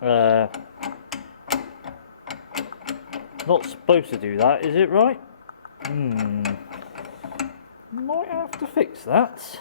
Uh, Not supposed to do that, is it right? Might have to fix that.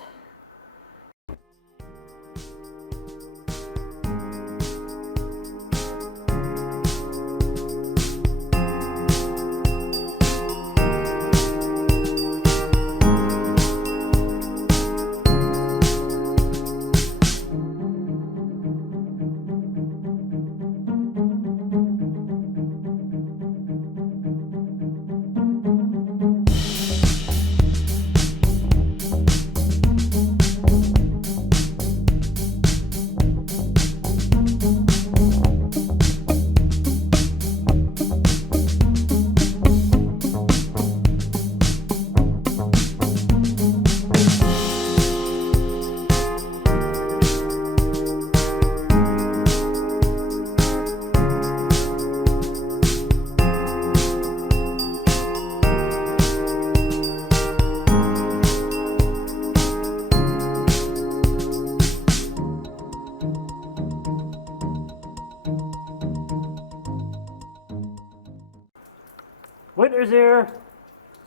Winter's here.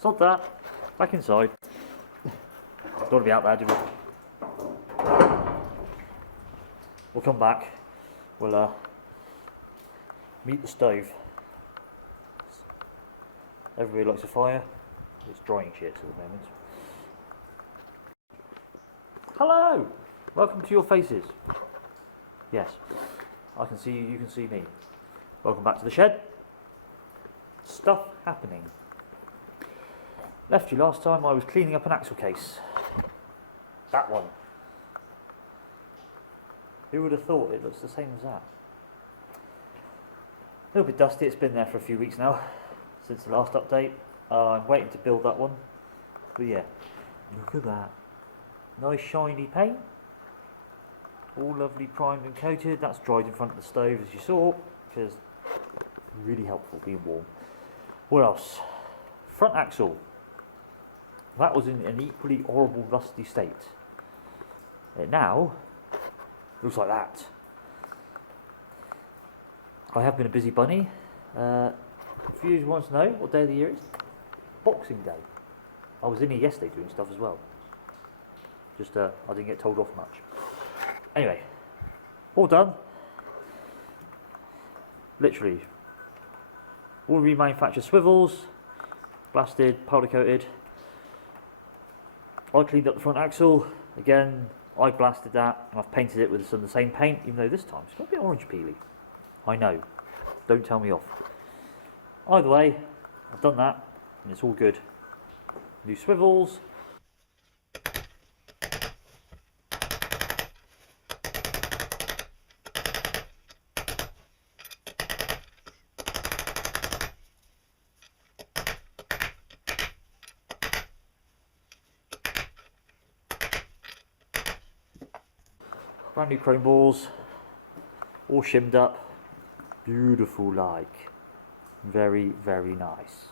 Sod that. Back inside. Don't want to be out there, do we? We'll come back. We'll meet the stove. Everybody likes a fire. It's drying shit at the moment. Hello! Welcome to your faces. Yes. I can see you, you can see me. Welcome back to the shed. Stuff happening. Left you last time I was cleaning up an axle case. That one. Who would have thought it looks the same as that? A little bit dusty, it's been there for a few weeks now, since the last update. I'm waiting to build that one. But yeah, look at that. Nice shiny paint. All lovely primed and coated. That's dried in front of the stove as you saw, because really helpful being warm. What else? Front axle. That was in an equally horrible rusty state. It now looks like that. I have been a busy bunny. If you want to know what day of the year it is, Boxing Day. I was in here yesterday doing stuff as well. Just I didn't get told off much. Anyway, all done. Literally. All remanufactured swivels, blasted, powder coated. I cleaned up the front axle. Again, I blasted that and I've painted it with some of the same paint, even though this time it's got a bit orange peely. I know. Don't tell me off. Either way, I've done that and it's all good. New swivels. Brand new chrome balls, all shimmed up, beautiful like, very very nice.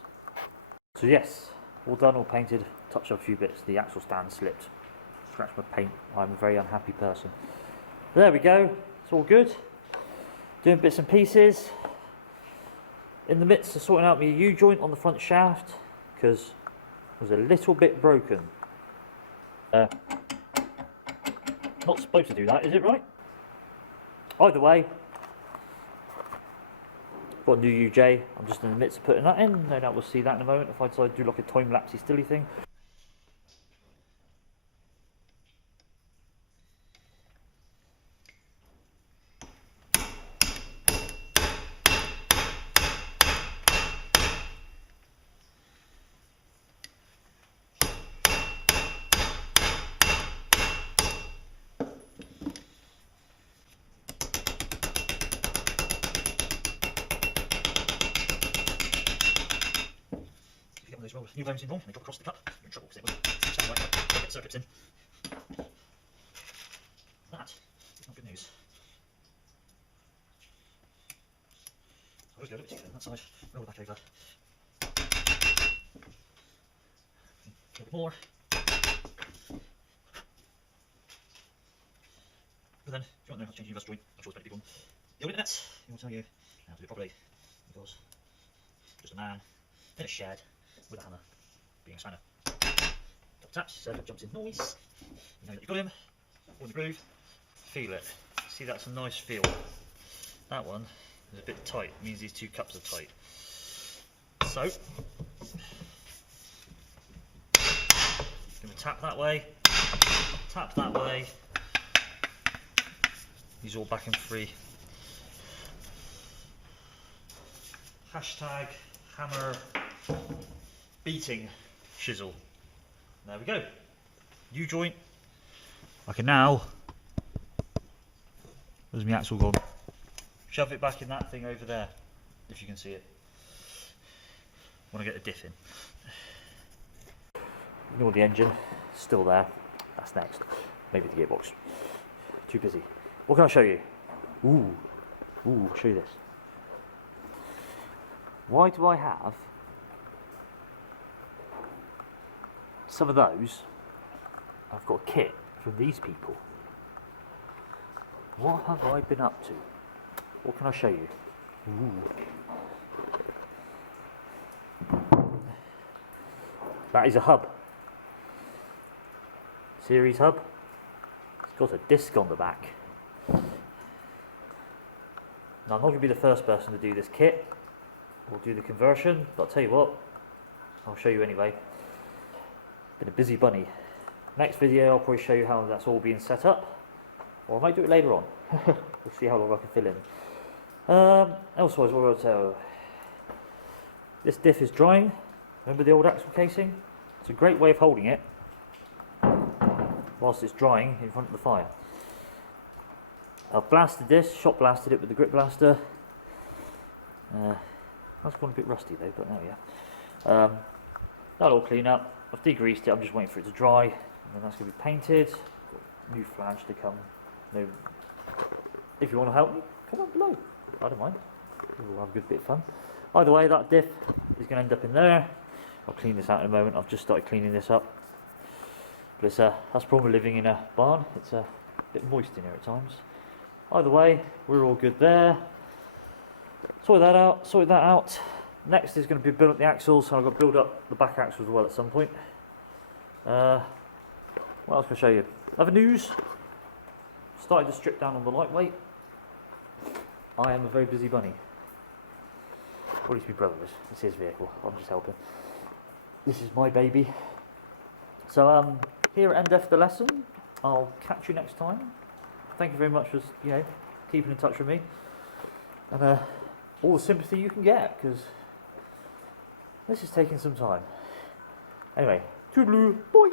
So yes, all done, all painted, touched up a few bits, the axle stand slipped, scratched my paint, I'm a very unhappy person. But there we go, it's all good, doing bits and pieces, in the midst of sorting out my U-joint on the front shaft, because it was a little bit broken. Not supposed to do that, is it right? Either way, got a new UJ. I'm just in the midst of putting that in. No doubt we'll see that in a moment if I decide to do like a time-lapsey stilly thing. New bones in wrong, they drop across the cut, you're in trouble because it won't stand right up, don't get circuits in. That is not good news. I always go a little bit too thin on that side, roll it back over. A little bit more. But then, if you want to know how to change your reverse joint, I'm sure it's a pretty big one. You'll internet, he will tell you how to do it properly, because just a man in a shed with a hammer being a spanner. Double taps, circuit jumps in noise, you know that you've got him, all in the groove, feel it. See, that's a nice feel. That one is a bit tight, it means these two cups are tight. So, going to tap that way, tap that way. He's all back and free. Hashtag hammer beating chisel. There we go. U joint. I can now, where's my axle gone? Shove it back in that thing over there, if you can see it. Want to get the diff in. Ignore the engine, still there. That's next. Maybe the gearbox. Too busy. What can I show you? Ooh, I'll show you this. Why do I have some of those? I've got a kit from these people. What have I been up to? What can I show you? Ooh. That is a hub. Series hub. It's got a disc on the back. Now, I'm not going to be the first person to do this kit or do the conversion, but I'll tell you what, I'll show you anyway. Been a busy bunny. Next video I'll probably show you how that's all being set up, or I might do it later on. We'll see how long I can fill in. Elsewise, what I'll tell you, this diff is drying. Remember the old axle casing? It's a great way of holding it whilst it's drying in front of the fire. I've blasted this, shot blasted it with the grip blaster. That's gone a bit rusty though, but there we are. That'll all clean up. I've degreased it, I'm just waiting for it to dry, and then that's going to be painted. Got new flange to come. No, if you want to help me, come on below. I don't mind. We'll have a good bit of fun. Either way, that diff is going to end up in there. I'll clean this out in a moment. I've just started cleaning this up. But it's, that's probably living in a barn. It's a bit moist in here at times. Either way, we're all good there. Sorted that out. Next is going to be build up the axles, and I've got to build up the back axles as well at some point. What else can I show you? Other news. Started to strip down on the lightweight. I am a very busy bunny. Or at least my brother is. It's his vehicle. I'm just helping. This is my baby. So here at end of the lesson. I'll catch you next time. Thank you very much for keeping in touch with me, and all the sympathy you can get, because this is taking some time. Anyway, toodaloo, boy.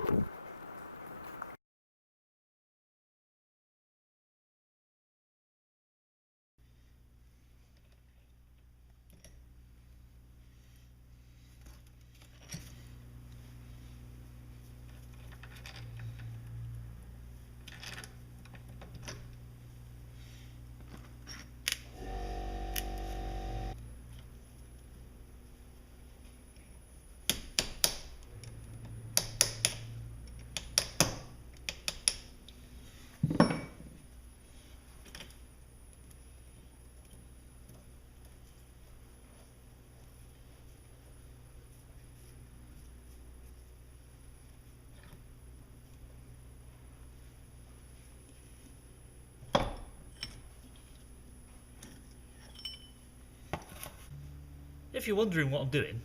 If you're wondering what I'm doing,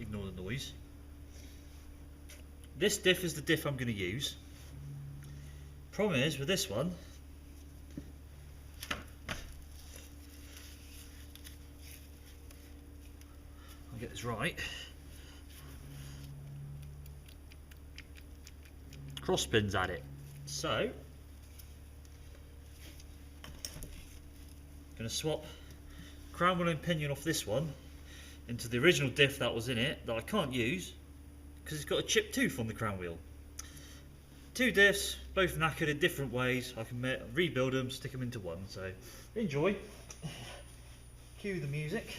ignore the noise. This diff is the diff I'm going to use. Problem is, with this one, I'll get this right. Cross pins at it. So, I'm going to swap crown wheel and pinion off this one into the original diff that was in it that I can't use because it's got a chipped tooth on the crown wheel. Two diffs, both knackered in different ways. I can rebuild them, stick them into one. So enjoy. Cue the music.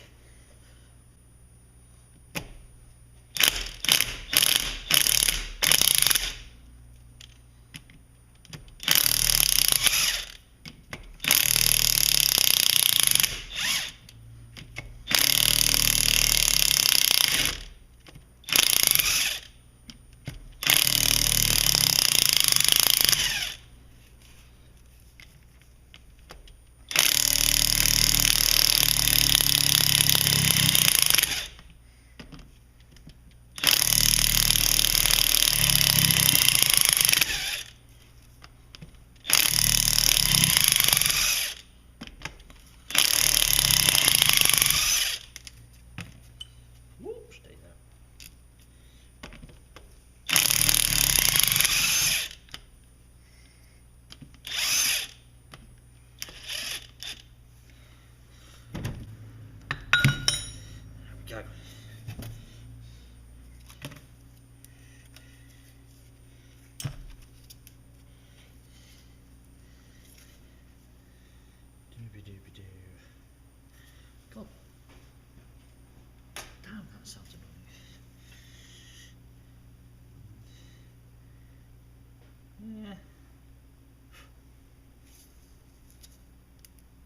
God damn, that sounds annoying. Yeah.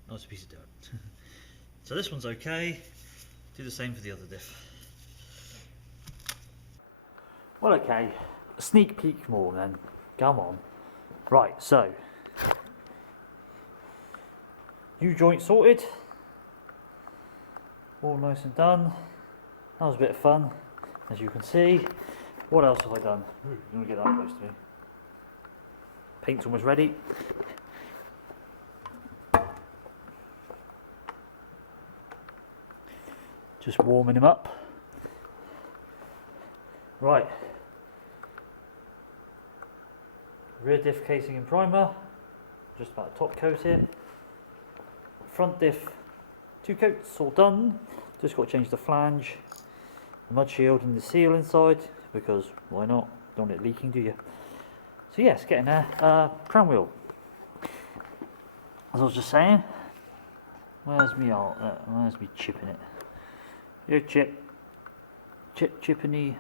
Nice piece of dirt. So this one's okay. Do the same for the other diff. Well, okay. A sneak peek more then. Come on. Right, so U-joint sorted. All nice and done. That was a bit of fun, as you can see. What else have I done? Ooh, you don't want to get that close to me. Paint's almost ready. Just warming him up. Right. Rear diff casing and primer. Just about a top coat here. Front diff, 2 coats, all done. Just got to change the flange, the mud shield and the seal inside, because why not? Don't want it leaking, do you? So yes, getting there. Crown wheel. As I was just saying, where's me chip in it? Here, chip. Chippany.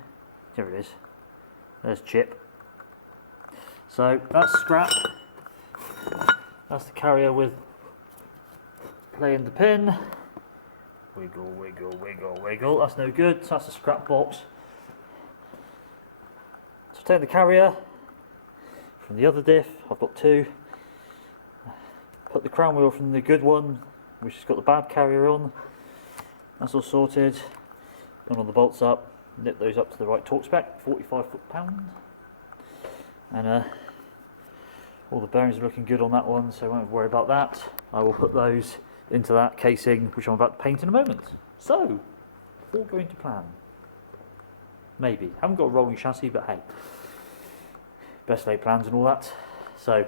There it is. There's chip. So that's scrap. That's the carrier with playing the pin. Wiggle, wiggle, wiggle, wiggle. That's no good. So that's a scrap box. So take the carrier from the other diff. I've got 2. Put the crown wheel from the good one, which has got the bad carrier on. That's all sorted. Got all the bolts up. Nip those up to the right torque spec, 45 foot-pound. And all the bearings are looking good on that one, so I won't worry about that. I will put those into that casing, which I'm about to paint in a moment. So, all going to plan. Maybe. Haven't got a rolling chassis, but hey. Best laid plans and all that. So,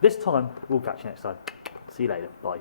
this time, we'll catch you next time. See you later. Bye.